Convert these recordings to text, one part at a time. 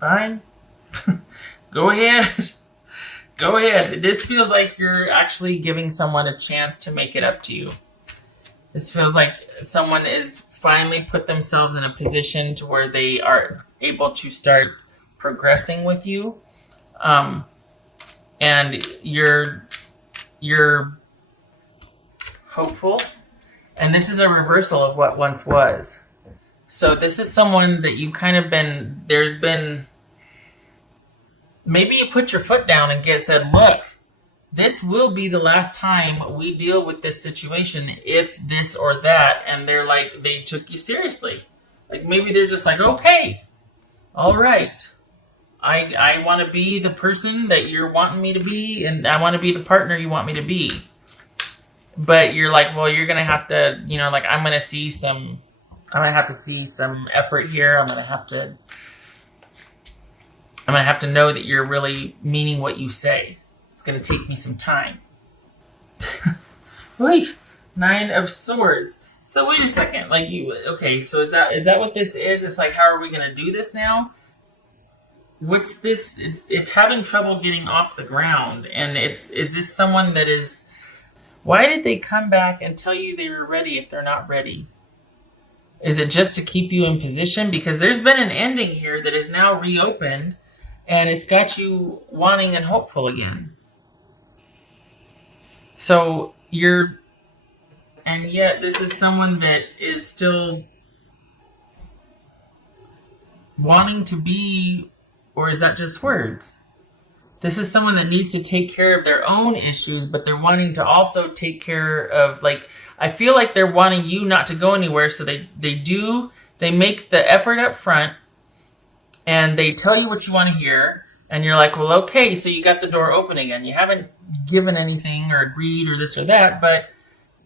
Fine. Go ahead. Go ahead. This feels like you're actually giving someone a chance to make it up to you. This feels like someone is finally put themselves in a position to where they are able to start progressing with you. And you're hopeful. And this is a reversal of what once was. So this is someone that you kind of been, there's been, maybe you put your foot down and said, look, this will be the last time we deal with this situation, if this or that. And they're like, they took you seriously. Like maybe they're just like, okay, all right. I want to be the person that you're wanting me to be, and I want to be the partner you want me to be. But you're like, well, you're going to have to, like I'm going to have to see some effort here. I'm going to have to know that you're really meaning what you say. It's going to take me some time. Wait, 9 of Swords. So wait a second. Okay, so is that what this is? It's like, how are we going to do this now? What's this? It's having trouble getting off the ground. And is this someone that is, why did they come back and tell you they were ready if they're not ready? Is it just to keep you in position? Because there's been an ending here that is now reopened, and it's got you wanting and hopeful again. So and yet this is someone that is still wanting to be, or is that just words? This is someone that needs to take care of their own issues, but they're wanting to also take care of, I feel like they're wanting you not to go anywhere. So they make the effort up front, and they tell you what you want to hear. And you're like, well, okay, so you got the door open again. You haven't given anything or agreed or this or that, but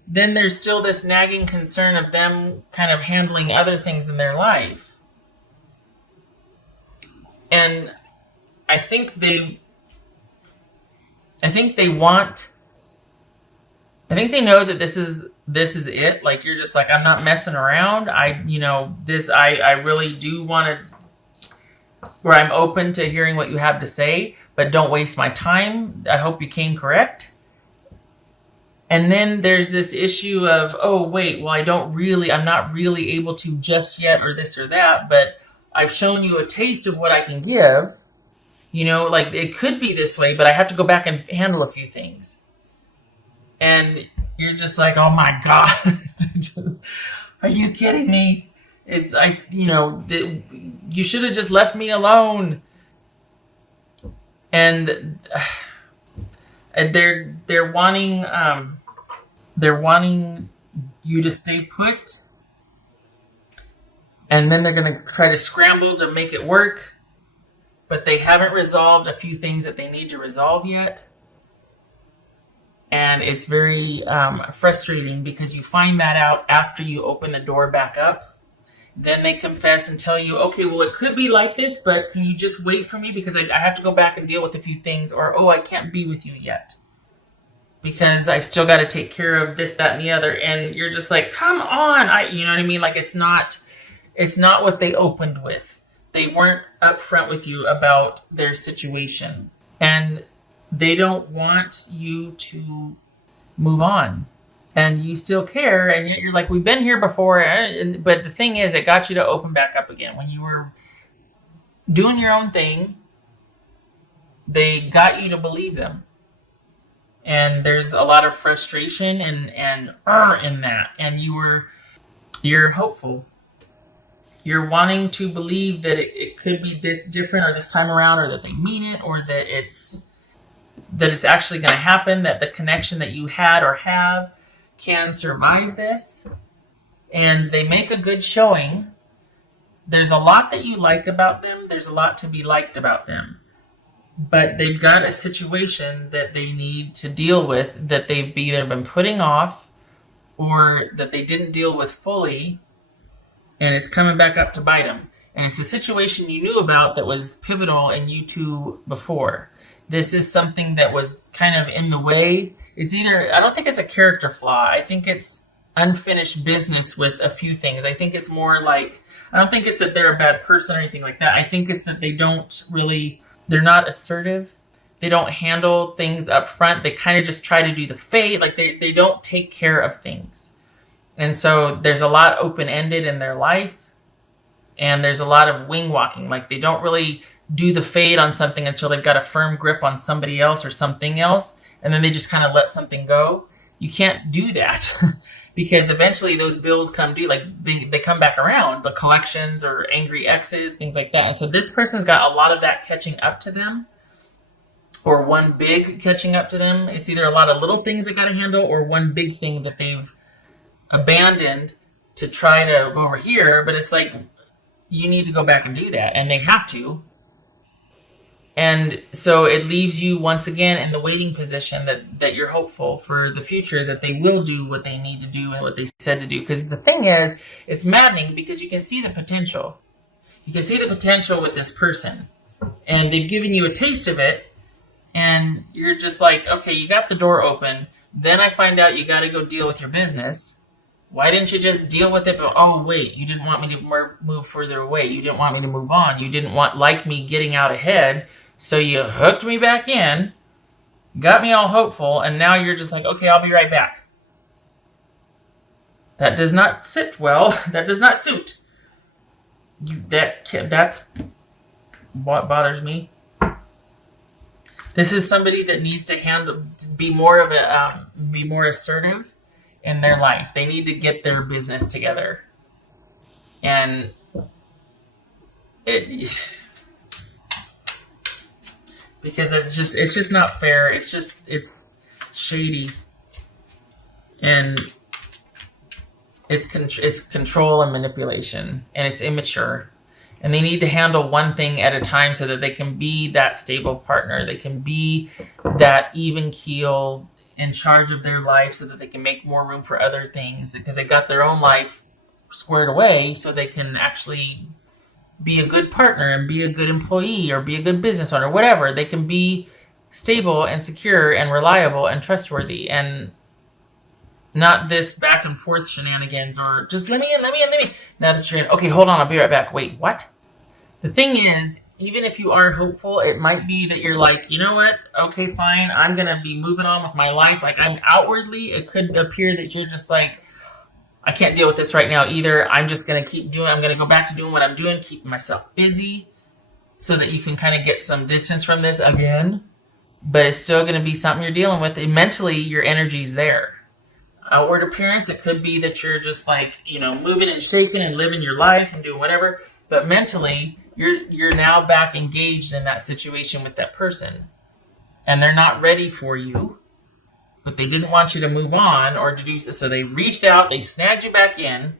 then there's still this nagging concern of them kind of handling other things in their life. And I think they know that this is it. Like, you're just like, I'm not messing around. I really do want to, where I'm open to hearing what you have to say, but don't waste my time. I hope you came correct. And then there's this issue of, oh, wait, well, I'm not really able to just yet, or this or that, but I've shown you a taste of what I can give. It could be this way, but I have to go back and handle a few things. And you're just like, oh my God, are you kidding me? It's you should have just left me alone. And they're wanting you to stay put. And then they're going to try to scramble to make it work. But they haven't resolved a few things that they need to resolve yet. And it's very frustrating, because you find that out after you open the door back up. Then they confess and tell you, okay, well, it could be like this, but can you just wait for me? Because I have to go back and deal with a few things. Or, oh, I can't be with you yet, because I've still got to take care of this, that, and the other. And you're just like, come on. You know what I mean? Like, it's not what they opened with. They weren't upfront with you about their situation. And they don't want you to move on. And you still care, and yet you're like, we've been here before. But the thing is, it got you to open back up again. When you were doing your own thing, they got you to believe them. And there's a lot of frustration and in that. And you're hopeful. You're wanting to believe that it could be this different, or this time around, or that they mean it, or that it's actually going to happen, that the connection that you had or have can survive this. And they make a good showing. There's a lot that you like about them. There's a lot to be liked about them. But they've got a situation that they need to deal with, that they've either been putting off, or that they didn't deal with fully, and it's coming back up to bite them. And it's a situation you knew about that was pivotal in you two before. This is something that was kind of in the way. It's either, I don't think it's a character flaw. I think it's unfinished business with a few things. I think it's more like, I don't think it's that they're a bad person or anything like that. I think it's that they're not assertive. They don't handle things up front. They kind of just try to do the fade. Like they don't take care of things. And so there's a lot open-ended in their life. And there's a lot of wing walking. Like they don't really do the fade on something until they've got a firm grip on somebody else or something else. And then they just kind of let something go. You can't do that because eventually those bills come due. Like they come back around, the collections or angry exes, things like that. And so this person's got a lot of that catching up to them, or one big catching up to them. It's either a lot of little things they got to handle or one big thing that they've abandoned to try to go over here. But it's like, you need to go back and do that. And they have to. And so it leaves you once again in the waiting position that you're hopeful for the future, that they will do what they need to do and what they said to do. Because the thing is, it's maddening because you can see the potential. You can see the potential with this person. And they've given you a taste of it. And you're just like, okay, you got the door open. Then I find out you got to go deal with your business. Why didn't you just deal with it? But, oh, wait, you didn't want me to move further away. You didn't want me to move on. You didn't like me getting out ahead. So you hooked me back in, got me all hopeful, and now you're just like, okay, I'll be right back. That does not sit well. That does not suit. That's what bothers me. This is somebody that needs to be more assertive in their life. They need to get their business together, and because it's just not fair. It's shady, and it's control and manipulation, and it's immature. And they need to handle one thing at a time so that they can be that stable partner. They can be that even keel in charge of their life so that they can make more room for other things, because they got their own life squared away so they can actually be a good partner and be a good employee or be a good business owner, whatever. They can be stable and secure and reliable and trustworthy, and not this back and forth shenanigans or just let me in. Now that you're in, okay, hold on, I'll be right back. Wait, what? The thing is, even if you are hopeful, it might be that you're like, you know what? Okay, fine. I'm going to be moving on with my life. Like outwardly, it could appear that you're just like, I can't deal with this right now either. I'm just going to I'm going to go back to doing what I'm doing, keeping myself busy so that you can kind of get some distance from this again. But it's still going to be something you're dealing with. And mentally, your energy's there. Outward appearance, it could be that you're just like, moving and shaking and living your life and doing whatever. But mentally, you're now back engaged in that situation with that person. And they're not ready for you. But they didn't want you to move on or to do so. So they reached out, they snagged you back in.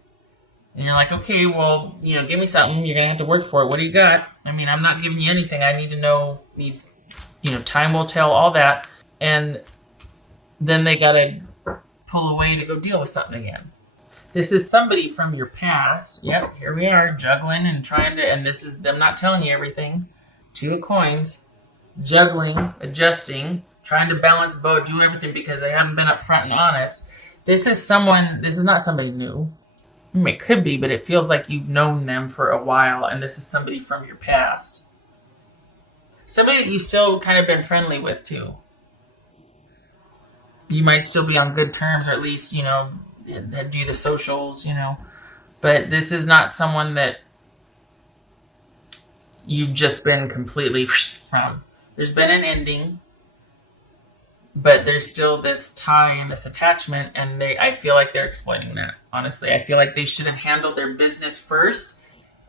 And you're like, okay, well, give me something. You're going to have to work for it. What do you got? I mean, I'm not giving you anything. I need to know. Time will tell, all that. And then they got to pull away to go deal with something again. This is somebody from your past. Yep, here we are, juggling and trying to, and this is them not telling you everything. 2 of coins. Juggling, adjusting, trying to balance both, do everything because they haven't been upfront and honest. This is not somebody new. I mean, it could be, but it feels like you've known them for a while, and this is somebody from your past. Somebody that you've still kind of been friendly with, too. You might still be on good terms, or at least, do the socials, But this is not someone that you've just been completely from. There's been an ending, but there's still this tie and this attachment, and I feel like they're exploiting that, honestly. I feel like they should have handled their business first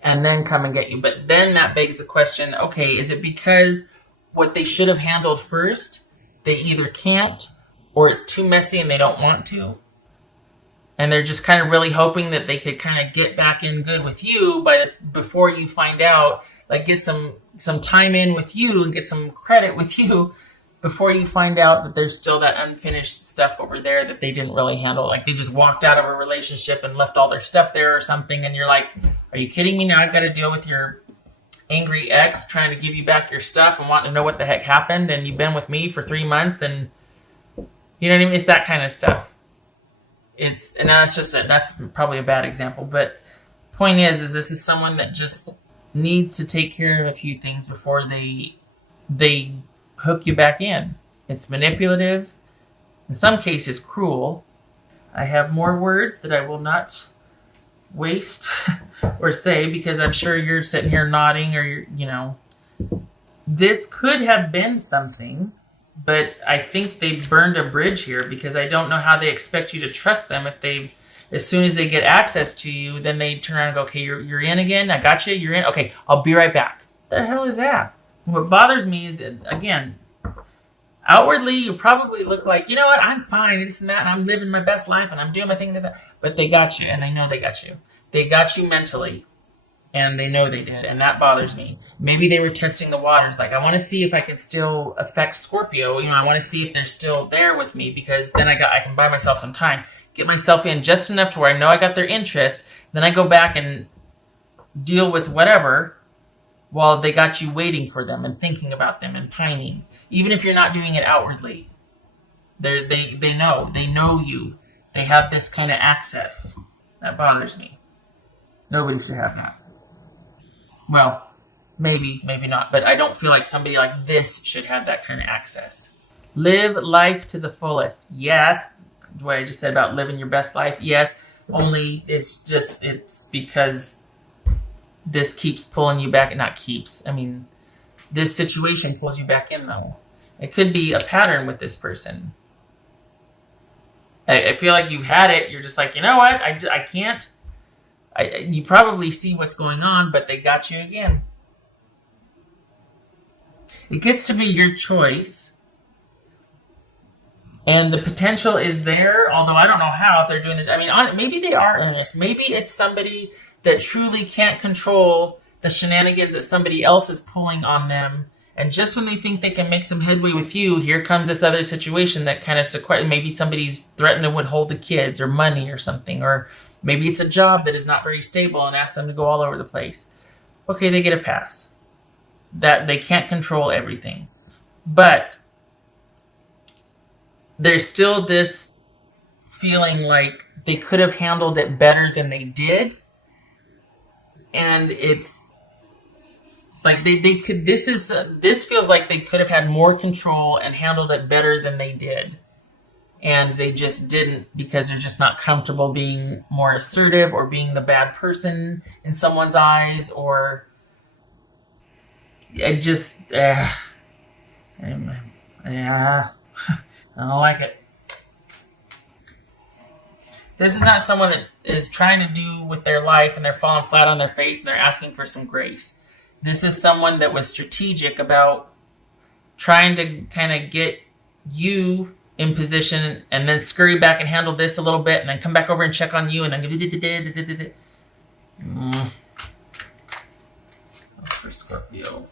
and then come and get you. But then that begs the question, okay, is it because what they should have handled first, they either can't, or it's too messy and they don't want to? And they're just kind of really hoping that they could kind of get back in good with you, but before you find out, like get some time in with you and get some credit with you before you find out that there's still that unfinished stuff over there that they didn't really handle. Like they just walked out of a relationship and left all their stuff there or something. And you're like, are you kidding me? Now I've got to deal with your angry ex trying to give you back your stuff and wanting to know what the heck happened. And you've been with me for 3 months and you know what I mean? It's that kind of stuff. and that's probably a bad example, but point is this is someone that just needs to take care of a few things before they hook you back in. It's manipulative, in some cases cruel. I have more words that I will not waste or say because I'm sure you're sitting here nodding or this could have been something, but I think they burned a bridge here because I don't know how they expect you to trust them if as soon as they get access to you, then they turn around and go, okay, you're in again. I got you. You're in. Okay, I'll be right back. The hell is that? What bothers me is, again, outwardly, you probably look like, you know what, I'm fine, this and that, and I'm living my best life, and I'm doing my thing. But they got you, and they know they got you. They got you mentally, and they know they did, and that bothers me. Maybe they were testing the waters. Like, I want to see if I can still affect Scorpio. I want to see if they're still there with me, because then I can buy myself some time. Get myself in just enough to where I know I got their interest. Then I go back and deal with whatever while they got you waiting for them and thinking about them and pining. Even if you're not doing it outwardly. They know you. They have this kind of access. That bothers me. Nobody should have that. Well, maybe not. But I don't feel like somebody like this should have that kind of access. Live life to the fullest. Yes. What I just said about living your best life. Yes. Only it's because this keeps pulling you back. Not keeps. I mean, this situation pulls you back in, though. It could be a pattern with this person. I feel like you've had it. You're just like, you know what? I can't. You probably see what's going on, but they got you again. It gets to be your choice. And the potential is there, although I don't know how if they're doing this. I mean, maybe they are earnest. Maybe it's somebody that truly can't control the shenanigans that somebody else is pulling on them. And just when they think they can make some headway with you, here comes this other situation that kind of maybe somebody's threatened to withhold the kids or money or something. Or maybe it's a job that is not very stable and asks them to go all over the place. Okay, they get a pass. That they can't control everything. But there's still this feeling like they could have handled it better than they did. And it's like they could. This feels like they could have had more control and handled it better than they did, and they just didn't because they're just not comfortable being more assertive or being the bad person in someone's eyes. Or I don't like it. This is not someone that is trying to do with their life and they're falling flat on their face and they're asking for some grace. This is someone that was strategic about trying to kind of get you in position and then scurry back and handle this a little bit and then come back over and check on you and then for Scorpio.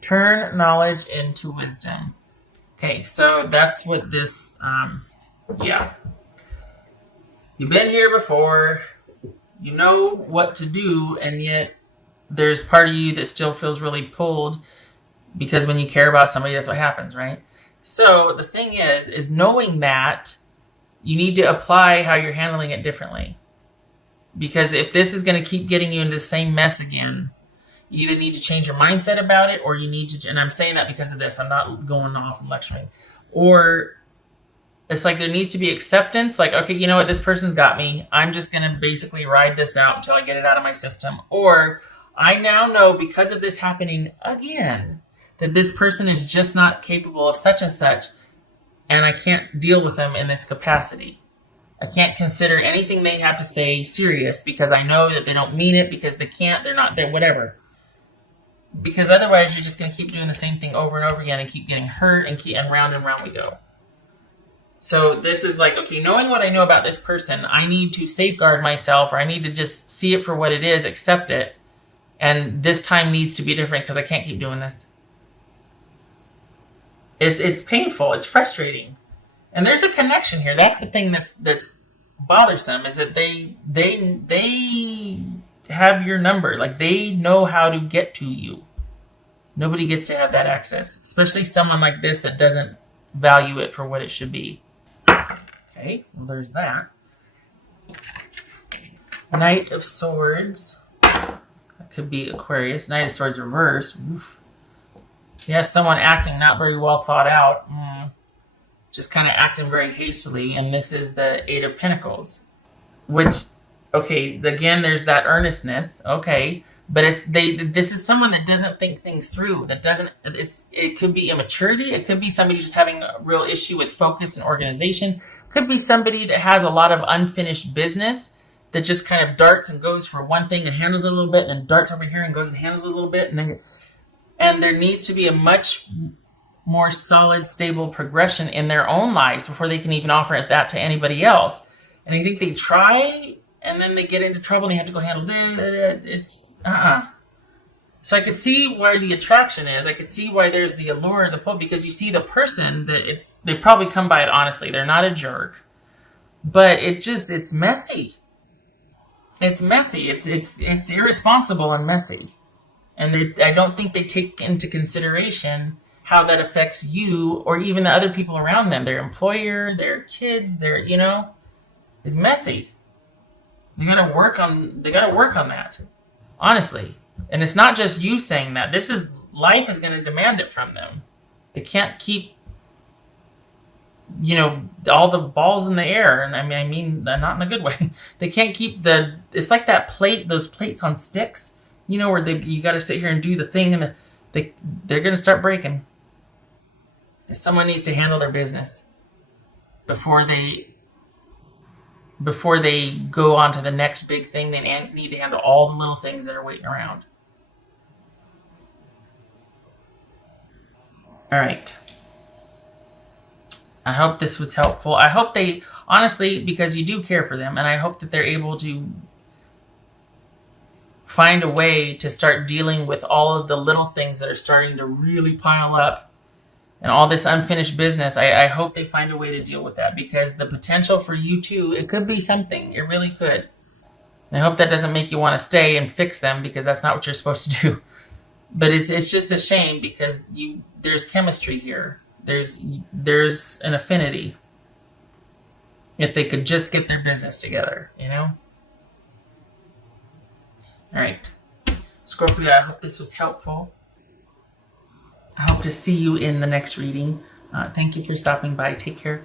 Turn knowledge into wisdom. Okay, so that's what this, You've been here before. You know what to do, and yet there's part of you that still feels really pulled because when you care about somebody, that's what happens, right? So the thing is knowing that you need to apply how you're handling it differently. Because if this is going to keep getting you into the same mess again, you either need to change your mindset about it, or you need to, and I'm saying that because of this, I'm not going off and lecturing, or it's like there needs to be acceptance, like, okay, you know what, this person's got me. I'm just going to basically ride this out until I get it out of my system. Or I now know because of this happening again, that this person is just not capable of such and such, and I can't deal with them in this capacity. I can't consider anything they have to say serious because I know that they don't mean it, because they can't, they're not there, whatever. Because otherwise you're just going to keep doing the same thing over and over again and keep getting hurt and round we go. So this is like, okay, knowing what I know about this person, I need to safeguard myself, or I need to just see it for what it is, accept it. And this time needs to be different because I can't keep doing this. It's painful. It's frustrating. And there's a connection here. That's the thing that's bothersome, is that they have your number. Like, they know how to get to you. Nobody gets to have that access, especially someone like this that doesn't value it for what it should be. Okay, well, there's that. Knight of Swords. That could be Aquarius. Knight of Swords reversed. Oof. Yeah, someone acting not very well thought out. Just kind of acting very hastily. And this is the Eight of Pentacles. Which, okay, again, there's that earnestness. Okay. But this is someone that doesn't think things through. It could be immaturity. It could be somebody just having a real issue with focus and organization. It could be somebody that has a lot of unfinished business that just kind of darts and goes for one thing and handles it a little bit, and then darts over here and goes and handles it a little bit, and there needs to be a much more solid, stable progression in their own lives before they can even offer that to anybody else. And I think they try, and then they get into trouble and they have to go handle this. It's So I could see where the attraction is. I could see why there's the allure of the pull, because you see the person that they probably come by it honestly. They're not a jerk, but it's messy. It's messy. It's irresponsible and messy. And I don't think they take into consideration how that affects you or even the other people around them, their employer, their kids, it's messy. They gotta work on that. Honestly. And it's not just you saying that. Life is going to demand it from them. They can't keep, all the balls in the air. And I mean, not in a good way. They can't keep it's like that plate, those plates on sticks, where you got to sit here and do the thing and they're going to start breaking. Someone needs to handle their business before they go on to the next big thing. They need to handle all the little things that are waiting around. All right. I hope this was helpful. I hope they, honestly, because you do care for them, and I hope that they're able to find a way to start dealing with all of the little things that are starting to really pile up and all this unfinished business. I hope they find a way to deal with that, because the potential for you too, it could be something. It really could. And I hope that doesn't make you want to stay and fix them, because that's not what you're supposed to do. But it's just a shame, because there's chemistry here. There's an affinity. If they could just get their business together, All right. Scorpio, I hope this was helpful. I hope to see you in the next reading. Thank you for stopping by. Take care.